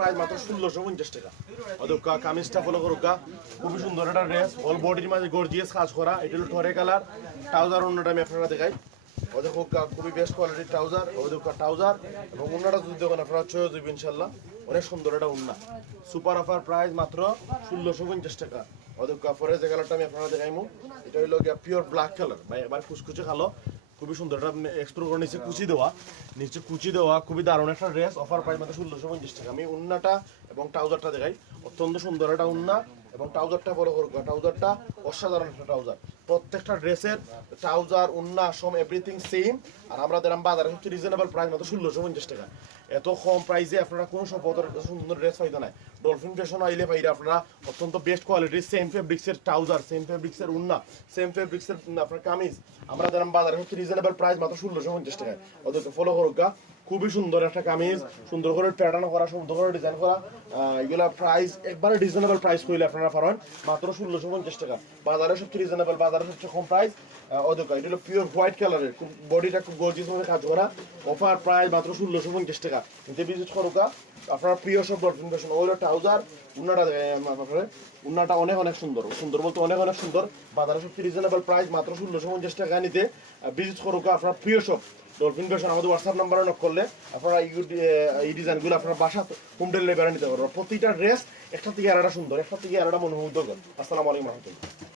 প্রায় মাত্র ষোলোশো পঞ্চাশ টাকা। কামিজটা ফলো করুকা খুবই সুন্দর একটা ড্রেস অল বডির মাঝে গর্জিয়াস কাজ করা। এটা হলো ঠরে কালার ট্রাউজার অন্যটা আমি আপনারা দেখাই। ওদের খুবই বেস্ট কোয়ালিটির ট্রাউজার ওদের ট্রাউজার এবং অন্যটা যদি দেখেন, আপনারা ছয় দেবে ইনশাল্লাহ অনেক সুন্দর একটা উন্না সুপার অফার প্রাইস মাত্র ষোলোশো পঞ্চাশ টাকা। ওদের কাপড়ের যে কালারটা আমি আপনারা দেখাইমু, এটা হলো গিয়া পিওর ব্ল্যাক কালার বা একবার কুচকুচে কালো খুবই সুন্দর। এটা এক্সপ্লোর করে নিচে কুচি দেওয়া নিচে কুচি দেওয়া খুবই দারুণ। একটা ড্রেস অফার প্রাইস মাত্র ষোলোশো পঞ্চাশ টাকা। আমি উন্নাটা এবং ট্রাউজারটা দেখাই। অত্যন্ত সুন্দর একটা উন্না এবং ট্রাউজারটা বড় করুক ট্রাউজারটা অসাধারণ একটা ট্রাউজার। প্রত্যেকটা ড্রেসের ট্রাউজার, উন্না, সম এভরিথিং সেম আর আমরা দিলাম বাজারে হচ্ছে রিজনেবল প্রাইস মাত্র ষোলোশো পঞ্চাশ টাকা। এত কম প্রাইসে আপনারা কোনো সব সুন্দর ড্রেস পাইতে নাই। ডলফিন ফ্যাশন আইলে পাইলে আপনারা অত্যন্ত বেস্ট কোয়ালিটির সেম ফেব্রিক্সের ট্রাউজার সেম ফেব্রিক্সের উন্না সেম ফেব্রিক্সের আপনার কামিজ। আমরা দিলাম বাজারে হচ্ছে রিজনেবল প্রাইস মাত্র ষোলোশো পঞ্চাশ টাকা ওদেরকে ফলো করুক। খুবই সুন্দর একটা কামিজ, সুন্দর করে প্যাটার্ন করা, সুন্দর করে ডিজাইন করা। এগুলা প্রাইস একবারে রিজনেবল প্রাইস কইলে আপনারা পারেন মাত্র ষোলোশো পঞ্চাশ টাকা। বাজারে সবচেয়ে রিজনেবল বাজারে সবচেয়ে কম প্রাইস ওদের এটা হলো পিওর হোয়াইট কালারের খুব বডিটা খুব গর্জিয়াস ভাবে কাজ করা। অফার প্রাইস মাত্র ষোলোশো পঞ্চাশ টাকা। কিন্তু ভিজিট করুকা আপনার প্রিয় সব ডলফিন ফ্যাশন ওইটা ট্রাউজার উন্নাটা আপনার উন্নাটা অনেক অনেক সুন্দর সুন্দর বলতে অনেক অনেক সুন্দর। বাজারে সবচেয়ে রিজনেবল প্রাইস মাত্র ষোলোশো পঞ্চাশ টাকা নিতে ভিজিট করুকা আপনার প্রিয় সব। ডলফিন ফ্যাশন আমাদের হোয়াটসঅ্যাপ নাম্বারে নক করলে আপনারা এই ডিজাইনগুলো আপনার বাসা হোম ডেলিভারি নিতে পারবেন। প্রতিটা ড্রেস একটা থেকে আরেকটা সুন্দর, একটা থেকে আরেকটা মনোমুগ্ধকর। আসসালামু আলাইকুম রহমতুল্লাহ।